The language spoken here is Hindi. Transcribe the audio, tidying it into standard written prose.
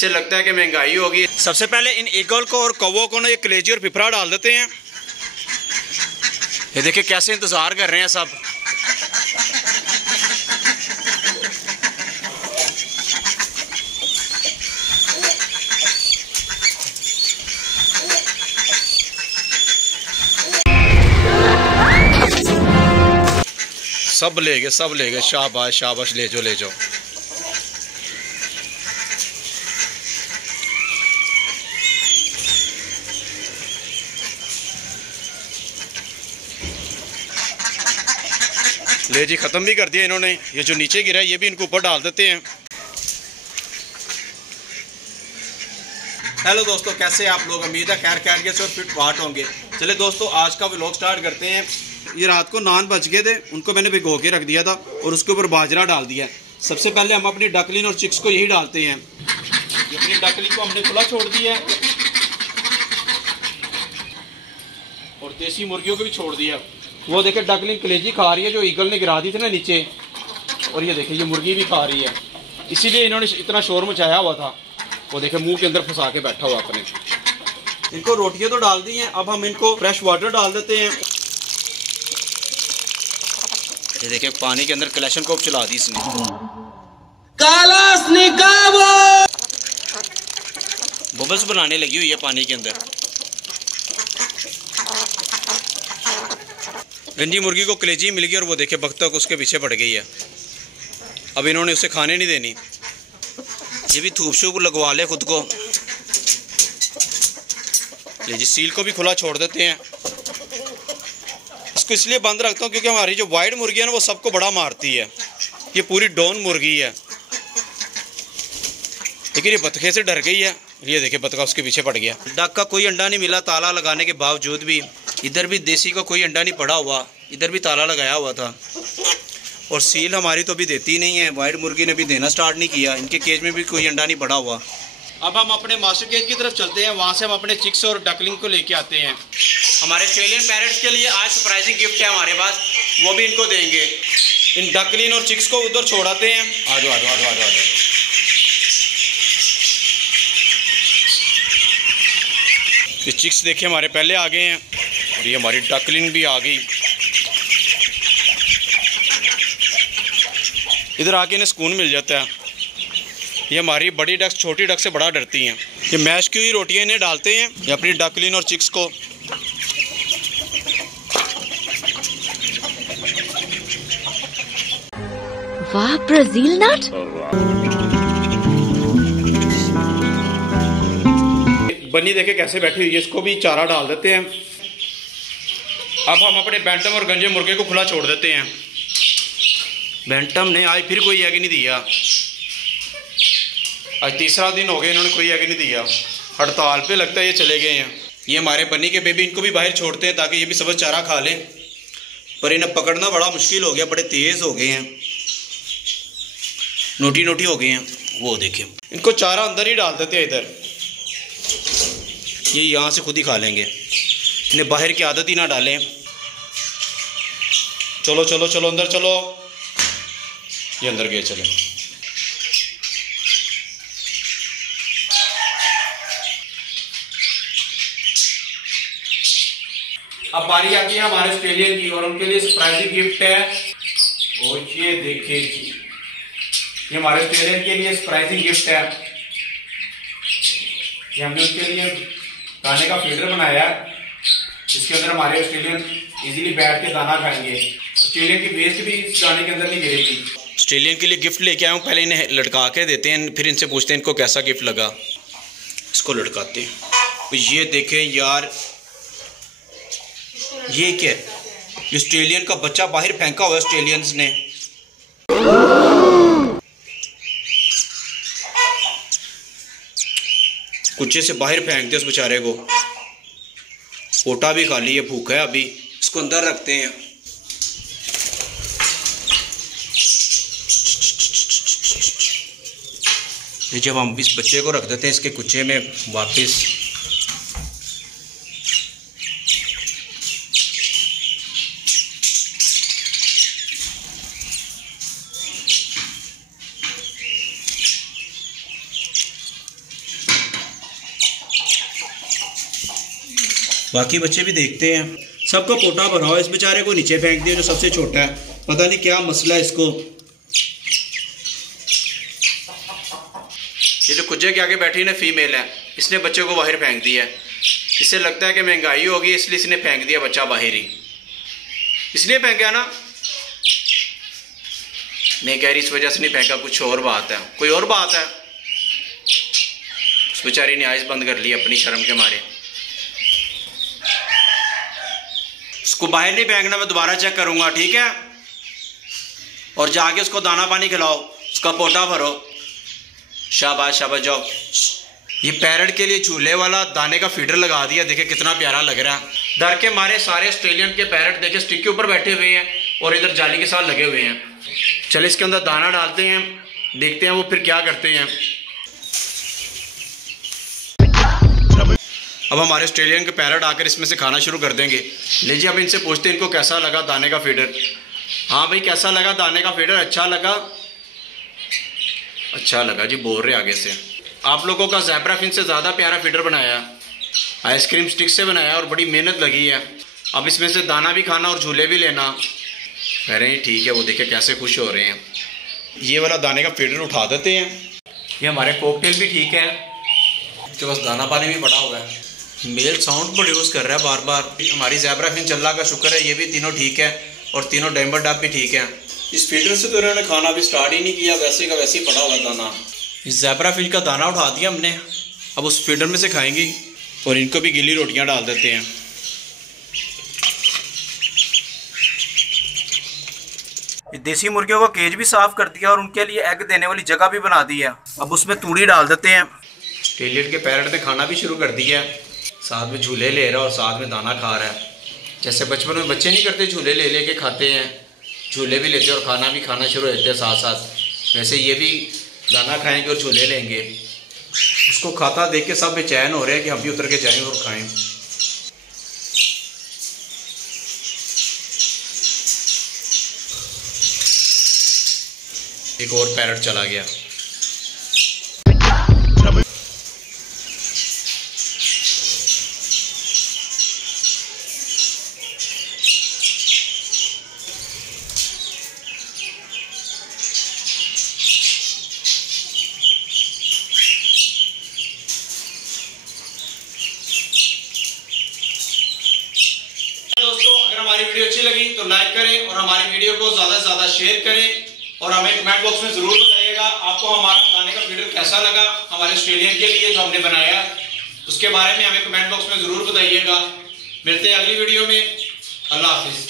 इससे लगता है कि महंगाई होगी। सबसे पहले इन ईगल को और कौवों को ना ये कलेजी और पिपरा डाल देते हैं। ये देखिए कैसे इंतज़ार कर रहे हैं सब। सब ले गए, शाबाश शाबाश, ले जाओ ले जाओ। ले जी, ख़त्म भी कर दिया इन्होंने। ये जो नीचे गिरा है ये भी इनको ऊपर डाल देते हैं। हेलो दोस्तों, कैसे आप लोग? उम्मीद है खैरियत से और फिट फाट होंगे। चले दोस्तों, आज का व्लॉग स्टार्ट करते हैं। ये रात को नान बच गए थे, उनको मैंने भिगो के रख दिया था और उसके ऊपर बाजरा डाल दिया। सबसे पहले हम अपनी डकलिन और चिक्स को यही डालते हैं। अपनी डकलिन को हमने खुला छोड़ दिया है और देसी मुर्गियों को भी छोड़ दिया। वो देखे डकलिन कलेजी खा रही है जो ईगल ने गिरा दी थी ना नीचे, और ये देखे ये मुर्गी भी खा रही है। इसीलिए इन्होंने इतना शोर मचाया हुआ था। वो देखे मुंह के अंदर फंसा के बैठा हुआ अपने। इनको रोटियां तो डाल दी हैं, अब हम इनको फ्रेश वाटर डाल देते हैं। ये देखिए पानी के अंदर कलेशनकोफ चला दी इसने। बबल्स बनाने लगी हुई है पानी के अंदर। गंजी मुर्गी को कलेजी मिल गई और वो देखे बख्तक उसके पीछे पड़ गई है। अब इन्होंने उसे खाने नहीं देनी। ये भी थूप शूप लगवा ले खुद को। ये जी सील को भी खुला छोड़ देते हैं। इसको इसलिए बंद रखता हूँ क्योंकि हमारी जो वाइट मुर्गी है ना वो सबको बड़ा मारती है। ये पूरी डॉन मुर्गी है, लेकिन ये बतखे से डर गई है। ये देखे बतखा उसके पीछे पड़ गया। डक का कोई अंडा नहीं मिला ताला लगाने के बावजूद भी। इधर भी देसी का कोई अंडा नहीं पड़ा हुआ, इधर भी ताला लगाया हुआ था। और सील हमारी तो अभी देती नहीं है, वाइट मुर्गी ने भी देना स्टार्ट नहीं किया। इनके केज में भी कोई अंडा नहीं पड़ा हुआ। अब हम अपने मास्टर केज की तरफ चलते हैं, वहाँ से हम अपने चिक्स और डकलिंग को लेके आते हैं। हमारे ऑस्ट्रेलियन पैरेट्स के लिए आज सरप्राइजिंग गिफ्ट है हमारे पास, वो भी इनको देंगे। इन डकलिंग और चिक्स को उधर छोड़ाते हैं। आ जाओ आ जाओ आ जाओ आ जाओ। ये चिक्स देखिए हमारे पहले आ गए हैं और ये हमारी डकलिंग भी आ गई। इधर आके इन्हें सुकून मिल जाता है। ये हमारी बड़ी डक छोटी डक से बड़ा डरती हैं। ये मैश की हुई रोटियां इन्हें डालते हैं, ये अपनी डकलिन और चिक्स को। वाह, ब्राजील नट। बन्नी देखे कैसे बैठी हुई है, इसको भी चारा डाल देते हैं। अब हम अपने बैंटम और गंजे मुर्गे को खुला छोड़ देते हैं। बैंटम ने आज फिर कोई एग नहीं दिया। आज तीसरा दिन हो गया इन्होंने कोई एग नहीं दिया। हड़ताल पे लगता है ये चले गए हैं। ये हमारे बन्नी के बेबी, इनको भी बाहर छोड़ते हैं ताकि ये भी सब चारा खा लें, पर इन्हें पकड़ना बड़ा मुश्किल हो गया। बड़े तेज़ हो गए हैं, नोटी नोटी हो गए हैं। वो देखें, इनको चारा अंदर ही डाल देते हैं इधर, ये यहाँ से खुद ही खा लेंगे। इन्हें बाहर की आदत ही ना डालें। चलो चलो चलो अंदर चलो। ये अंदर गए, चले। अब बारी आती है हमारे ऑस्ट्रेलियन की और उनके लिए सरप्राइजिंग गिफ्ट है। और ये देखिए जी, ये हमारे ऑस्ट्रेलियन के लिए सरप्राइजिंग गिफ्ट है। ये हमने उसके लिए दाने का फीडर बनाया है, जिसके अंदर हमारे ऑस्ट्रेलियन इजीली बैठ के दाना खाएंगे। ऑस्ट्रेलियन की वेस्ट भी इस दाने के अंदर नहीं गिरेगी। ऑस्ट्रेलियन के लिए गिफ्ट लेके आया हूँ। पहले इन्हें लटका के देते हैं, फिर इनसे पूछते हैं इनको कैसा गिफ्ट लगा। इसको लटकाते हैं। तो ये देखें यार, ये क्या है? ऑस्ट्रेलियन का बच्चा बाहर फेंका हुआ है ऑस्ट्रेलियंस ने। कुच्चे से बाहर फेंक दिया उस बेचारे को। पोटा भी खा लिया, भूखा है अभी। इसको अंदर रखते हैं। ये जब हम इस बच्चे को रख देते हैं इसके कुच्चे में वापस, बाकी बच्चे भी देखते हैं। सबका पोटा भरा हुआ, इस बेचारे को नीचे फेंक दिया जो सबसे छोटा है, पता नहीं क्या मसला है इसको। ये जो कुज्जे के आगे बैठी ना फीमेल है, इसने बच्चे को बाहर फेंक दिया है। इससे लगता है कि महंगाई होगी इसलिए इसने फेंक दिया बच्चा बाहर ही, इसलिए फेंका ना। नहीं कह रही इस वजह से नहीं फेंका, कुछ और बात है, कोई और बात है। उस बेचारी ने आइज बंद कर ली अपनी शर्म के मारे। उसको बाहर नहीं फेंकना, मैं दोबारा चेक करूंगा, ठीक है। और जाके उसको दाना पानी खिलाओ, उसका पोटा भरो। शाबाश शाबाश, जाओ। ये पैरट के लिए झूले वाला दाने का फीडर लगा दिया, देखे कितना प्यारा लग रहा है। डर के मारे सारे ऑस्ट्रेलियन के पैरट देखे स्टिक के ऊपर बैठे हुए हैं और इधर जाली के साथ लगे हुए हैं। चले इसके अंदर दाना डालते हैं, देखते हैं वो फिर क्या करते हैं। अब हमारे ऑस्ट्रेलियन के पैरट आकर इसमें से खाना शुरू कर देंगे। लीजिए अब इनसे पूछते हैं इनको कैसा लगा दाने का फीडर। हाँ भाई कैसा लगा दाने का फीडर? अच्छा लगा, अच्छा लगा जी, बोल रहे आगे से। आप लोगों का ज़ेब्रा फिन से ज़्यादा प्यारा फीडर बनाया, आइसक्रीम स्टिक से बनाया और बड़ी मेहनत लगी है। अब इसमें से दाना भी खाना और झूले भी लेना। कह रहे हैं ठीक है, वो देखे कैसे खुश हो रहे हैं। ये वाला दाने का फीडर उठा देते हैं। ये हमारे कॉकटेल भी ठीक है, इसके पास दाना पानी भी पड़ा हुआ है। मेल साउंड प्रोड्यूस कर रहा है बार बार। हमारी ज़ेब्रा फिन चल्ला का शुक्र है, ये भी तीनों ठीक है और तीनों डेम्बर डब भी ठीक है। इस फीडर से तो इन्होंने खाना भी स्टार्ट ही नहीं किया, वैसे का वैसे ही पड़ा हुआ दाना। इस ज़ेब्रा फिश का दाना उठा दिया हमने, अब उस फीडर में से खाएंगी और इनको भी गीली रोटियां डाल देते हैं। देसी मुर्गियों का केज भी साफ कर दिया और उनके लिए एग देने वाली जगह भी बना दी है। अब उसमें तूड़ी डाल देते हैं। ऑस्ट्रेलियन के पैरट ने खाना भी शुरू कर दिया है, साथ में झूले ले रहा है और साथ में दाना खा रहा है। जैसे बचपन में बच्चे नहीं करते, झूले ले लेके खाते हैं, झूले भी लेते हैं और खाना भी खाना शुरू होते हैं साथ साथ, वैसे ये भी दाना खाएंगे और झूले लेंगे। उसको खाता देख के सब बेचैन हो रहे हैं कि हम भी उतर के जाएं और खाएं। एक और पैरट चला गया। हमारी वीडियो अच्छी लगी तो लाइक करें और हमारी वीडियो को ज़्यादा से ज़्यादा शेयर करें और हमें कमेंट बॉक्स में ज़रूर बताइएगा आपको हमारा दाने का फीडर कैसा लगा। हमारे ऑस्ट्रेलियन के लिए जो हमने बनाया उसके बारे में हमें कमेंट बॉक्स में ज़रूर बताइएगा। मिलते हैं अगली वीडियो में। अल्लाह हाफिज़।